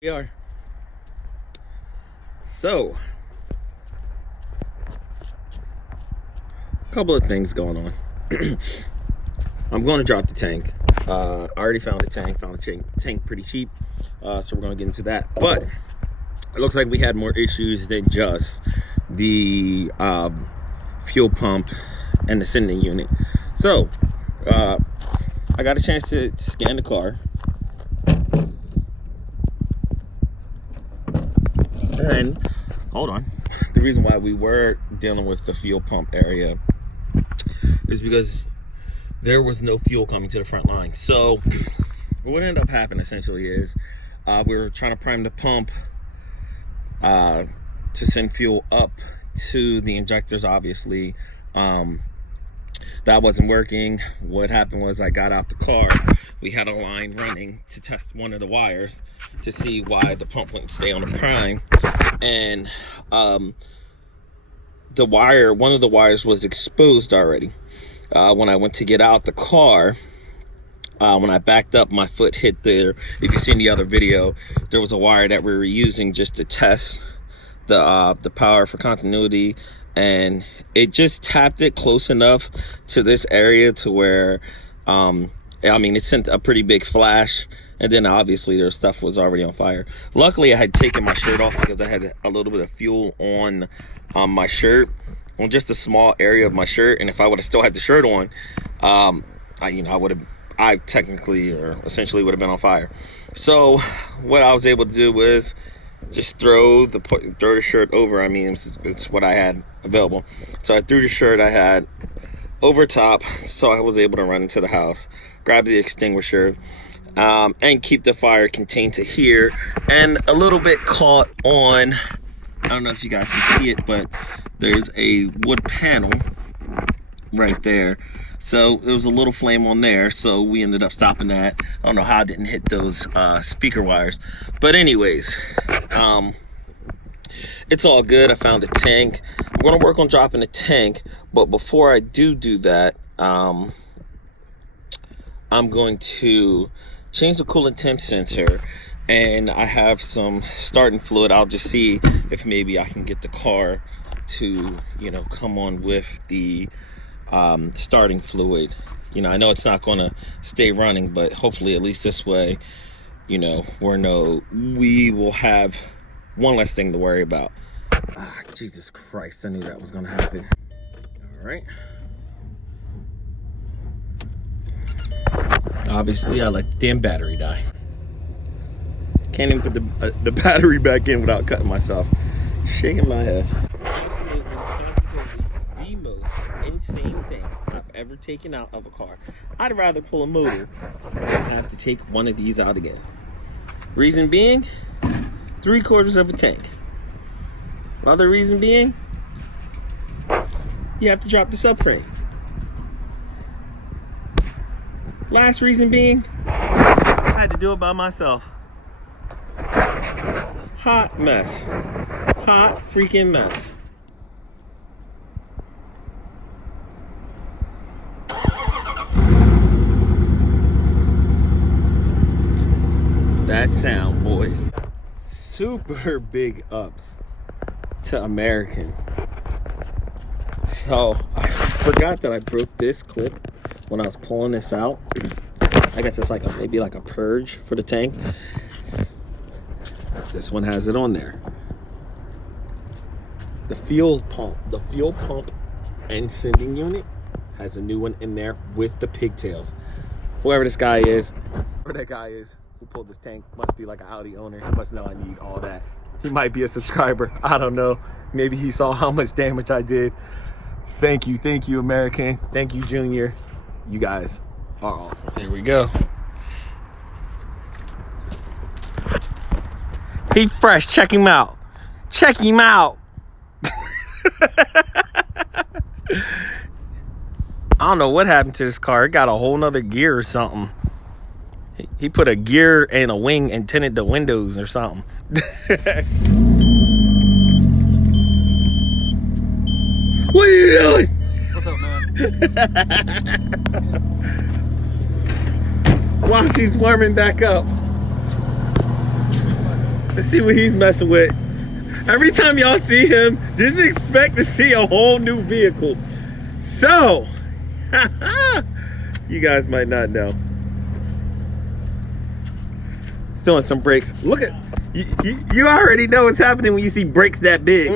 We are. So, a couple of things going on. I'm going to drop the tank. I already found the tank. Found the tank pretty cheap. So we're going to get into that. But it looks like we had more issues than just the fuel pump and the sending unit. So, I got a chance to scan the car. And hold on, the reason why we were dealing with the fuel pump area is because there was no fuel coming to the front line. So what ended up happening essentially is we were trying to prime the pump to send fuel up to the injectors. Obviously that wasn't working. What happened was I got out the car. We had a line running to test one of the wires to see why the pump wouldn't stay on the prime. And the wire, one of the wires was exposed already. When I went to get out the car, when I backed up, my foot hit there. If you've seen the other video, there was a wire that we were using just to test the power for continuity, and it just tapped it close enough to this area to where it sent a pretty big flash, and then obviously their stuff was already on fire. Luckily, I had taken my shirt off because I had a little bit of fuel on my shirt, on just a small area of my shirt, and if I would have still had the shirt on, I technically or essentially would have been on fire. So what I was able to do was just throw the shirt over. It's what I had available. So I threw the shirt I had over top, so I was able to run into the house, grab the extinguisher, and keep the fire contained to here, and a little bit caught on, I don't know if you guys can see it, but there's a wood panel right there. So there was a little flame on there, so we ended up stopping that. I don't know how I didn't hit those speaker wires, but anyways, it's all good. I found a tank. I'm going to work on dropping the tank, but before I do that, I'm going to change the coolant temp sensor, and I have some starting fluid. I'll just see if maybe I can get the car to, come on with the starting fluid. I know it's not going to stay running, but hopefully at least this way, we will have one less thing to worry about. Jesus Christ, I knew that was going to happen. All right. Obviously, I let the damn battery die. Can't even put the battery back in without cutting myself. Shaking my head. Absolutely, the most insane thing I've ever taken out of a car. I'd rather pull a motor than have to take one of these out again. Reason being, 3/4 of a tank. Other reason being, you have to drop the subframe. Last reason being, I had to do it by myself. Hot mess. Hot freaking mess. That sound, boy. Super big ups to American. So I forgot that I broke this clip when I was pulling this out. I guess it's maybe like a purge for the tank. This one has it on there. The fuel pump and sending unit has a new one in there with the pigtails. Whoever this guy is, whoever that guy is who pulled this tank, must be like an Audi owner. He must know I need all that. He might be a subscriber. I don't know. Maybe he saw how much damage I did. Thank you, American. Thank you, Junior. You guys are awesome. Here we go. He fresh. Check him out. Check him out. I don't know what happened to this car. It got a whole nother gear or something. He put a gear and a wing and tinted the windows or something. What are you doing? What's up, man? While she's warming back up. Let's see what he's messing with. Every time y'all see him, just expect to see a whole new vehicle. So, you guys might not know. He's doing some brakes. Look at, you already know what's happening when you see brakes that big.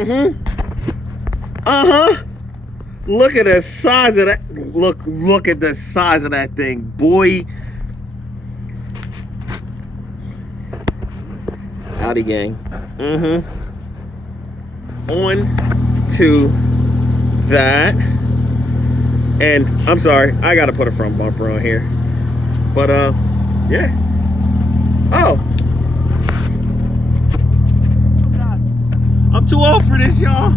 Look at the size of that. Look at the size of that thing, boy. Audi gang. On to that. And I'm sorry, I gotta put a front bumper on here. But yeah. Oh. I'm too old for this, y'all.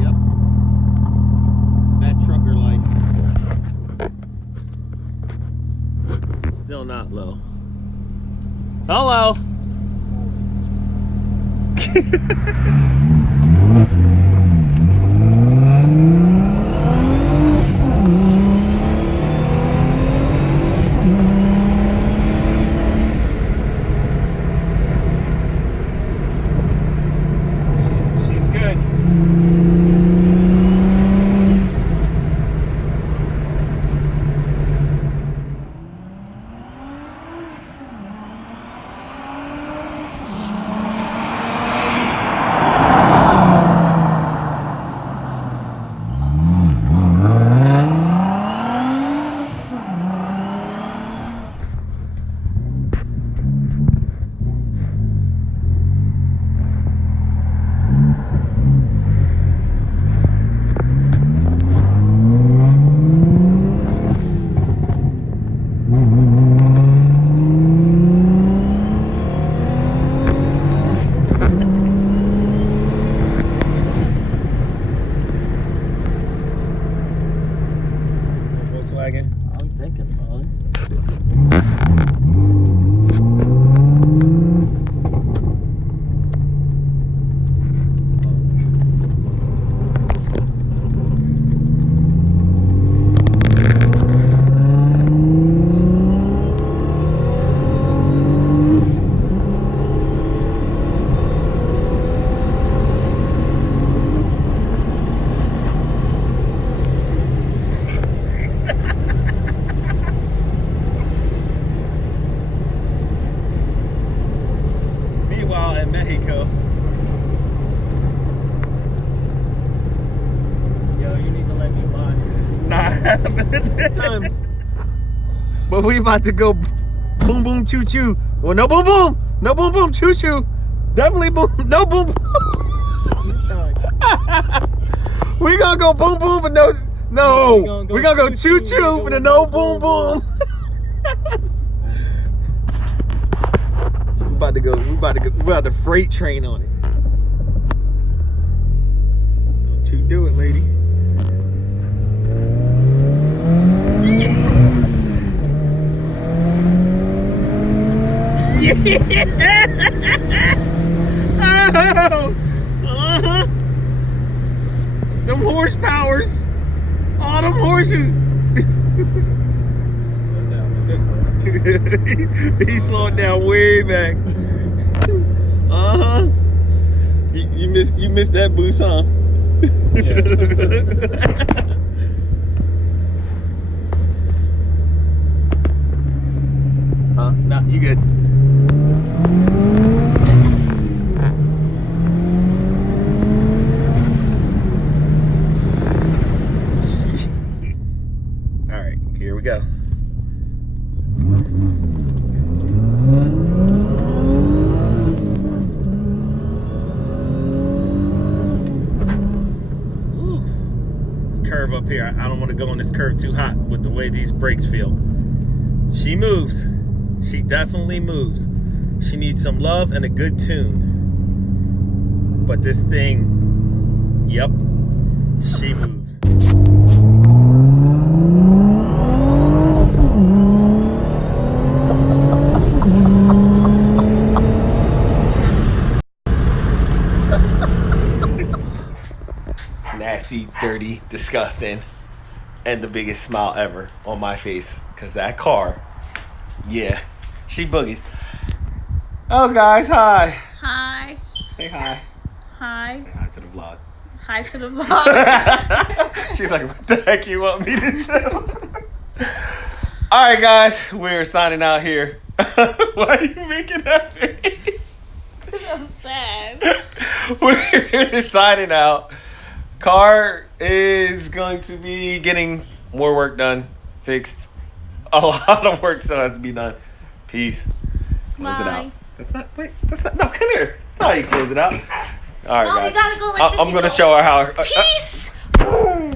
Yep. That trucker life. Still not low. Hello. She's good. Volkswagen. I'm thinking, probably. Meanwhile, in Mexico. Yo, you need to let me watch. Nah, times. But we about to go boom boom choo choo. Well, no boom boom, no boom boom choo choo. Definitely boom, no boom. We gonna go boom boom, but no. We gonna go choo choo, but no boom boom. We about to freight train on it. Don't you do it, lady. Yeah! Oh! Them horsepowers. All them horses. He slowed down way back. You missed that boost, huh? Huh? Nah, you good. All right, here we go. Curve up here. I don't want to go on this curve too hot with the way these brakes feel. She moves. She definitely moves. She needs some love and a good tune. But this thing, yep, she moves. Nasty, dirty, disgusting. and the biggest smile ever on my face. Because that car, yeah, she boogies. Oh, guys, hi. Hi. Say hi. Hi. Say hi to the vlog. Hi to the vlog. She's like, what the heck you want me to do? All right, guys, we're signing out here. Why are you making that face? I'm sad. We're signing out. Car is going to be getting more work done, fixed. A lot of work still has to be done. Peace. Close it out. Bye. That's not, no, come here. That's not how you close it out. All right, No, guys. you gotta go like this. I'm going to show her how. Peace.